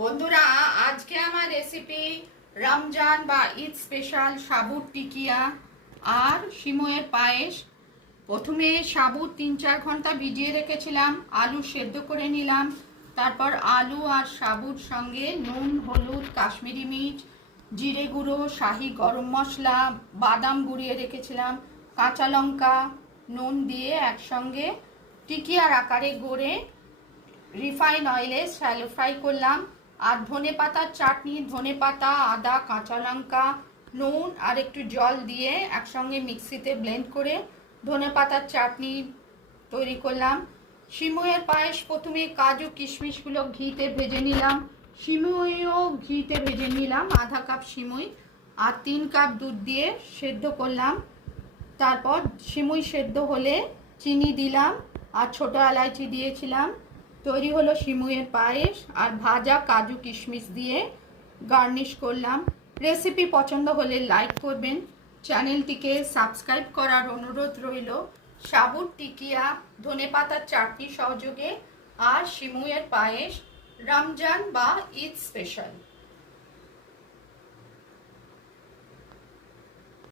বন্ধুরা, আজকে আমার রেসিপি রমজান বা ঈদ স্পেশাল সাবুত টিকিয়া আর সিমইয়ের পায়েস। প্রথমে সাবুত 3-4 ঘন্টা ভিজিয়ে রেখেছিলাম, আলু সেদ্ধ করে নিলাম। তারপর আলু আর সাবুত সঙ্গে নুন, হলুদ, কাশ্মীরি মির্চ, জিরে গুঁড়ো, শাহি গরম মশলা, বাদাম গুঁড়িয়ে রেখেছিলাম, কাঁচা লঙ্কা, নুন দিয়ে একসঙ্গে টিকিয়ার আকারে গড়ে রিফাইন অয়েলে শ্যালো ফ্রাই করলাম। আর ধনে পাতার চাটনি, ধনে পাতা, আদা, কাঁচা লঙ্কা, নুন আর একটু জল দিয়ে একসঙ্গে মিক্সিতে ব্লেন্ড করে ধনে পাতার চাটনি তৈরি করলাম। সিমইয়ের পায়েস প্রথমে কাজু কিশমিশগুলো ঘিতে ভেজে নিলাম, সিমইও ঘিতে ভেজে নিলাম। আধা কাপ সিমই আর 3 কাপ দুধ দিয়ে সেদ্ধ করলাম। তারপর সিমই সেদ্ধ হলে চিনি দিলাম আর ছোটো এলাচি দিয়েছিলাম। তৈরি হলো সিমইয়ের পায়েস। আর ভাজা কাজু কিশমিশ দিয়ে গার্নিশ করলাম। রেসিপি পছন্দ হলে লাইক করবেন, চ্যানেলটিকে সাবস্ক্রাইব করার অনুরোধ রইল। সাবুত টিকিয়া, ধনেপাতার চাটনি সহযোগে আর সিমইয়ের পায়েস রমজান বা ঈদ স্পেশাল।